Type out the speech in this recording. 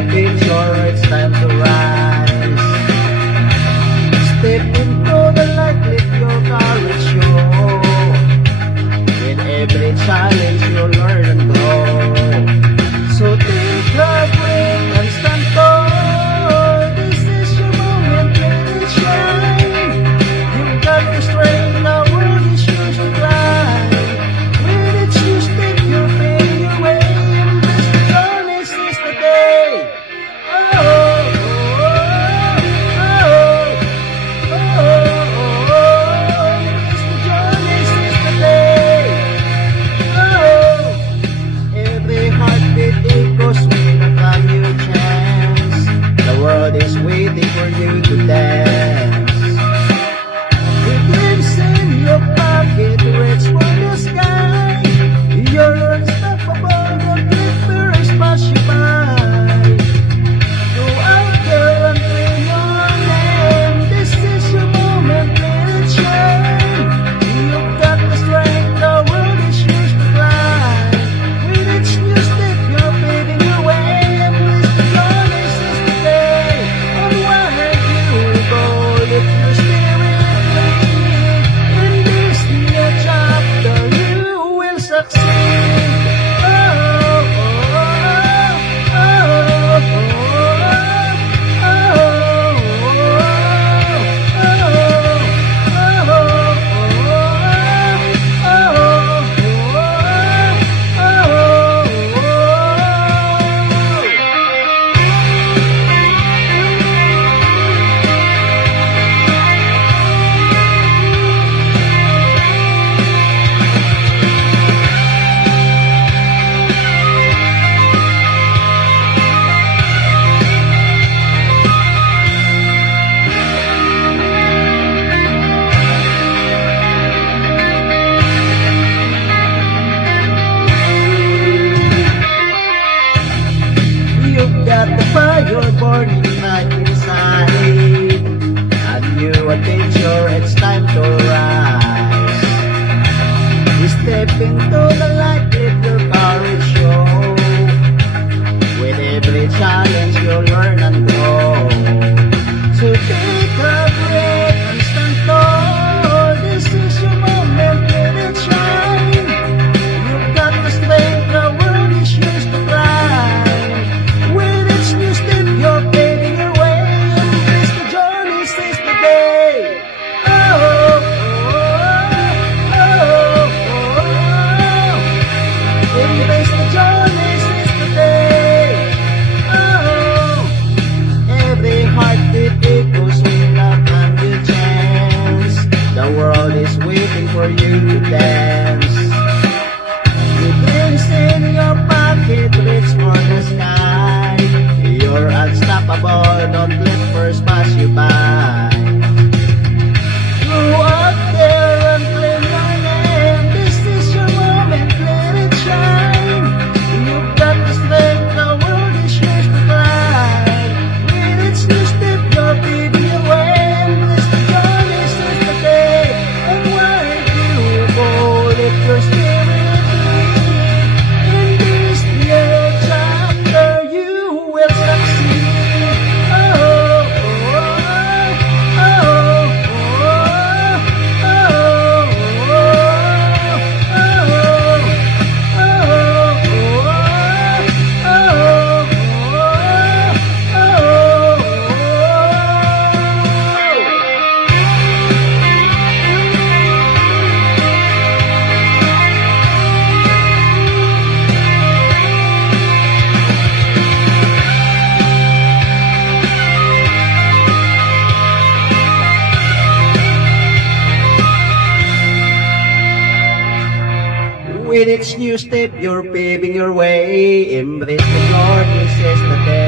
adventure, it's time to rise. Step into the light, let your courage show. In every challenge you'll learn and grow. So take a breath and stand tall. This is your moment, let it shine. You've got the strength, the world is yours to climb. When it's you step, you're paying your way. Embrace the journey, seize the day. Oh, oh, oh, oh, oh, oh, oh. Embrace the journey, seize the day. Oh, every heartbeat echoes with a brand new chance. The world is waiting for you to dance. With dreams in your pocket, reach for the sky. You're unstoppable, don't let fears pass you by. Go out there and claim your name. This is your moment, let it shine. You've got the strength, the world is yours to climb. With each new step, you're paving your way. Embrace the journey, seize the day. Onward you go, let your spirit lead. In this new chapter, you will succeed. Oh, oh, oh, oh, oh, you've got the fire burning right inside. A new adventure, it's time to rise. Step into the light, let your courage show. With every challenge, you'll learn and grow. So take a breath and stand tall. This is your moment, let it shine. You've got the strength, the world is yours to climb. With each new step, you're paving your way. Embrace the journey, seize the day. Oh, oh, oh, oh, oh. Embrace the journey, seize the day. Oh, every heartbeat echoes with a brand new chance. The world is waiting for you to dance. With dreams in your pocket, reach for the sky. You're unstoppable, don't let fears pass you by. Go out there and claim your name. This is your moment, let it shine. You've got the strength, the world is yours to climb. With each new step, you're paving your way. Embrace the journey, seize the day. And where you go, let your spirit lead. In this new chapter, you will succeed. Oh, oh, oh, oh, With each new step, you're paving your way. Embrace the Lord, this is the day.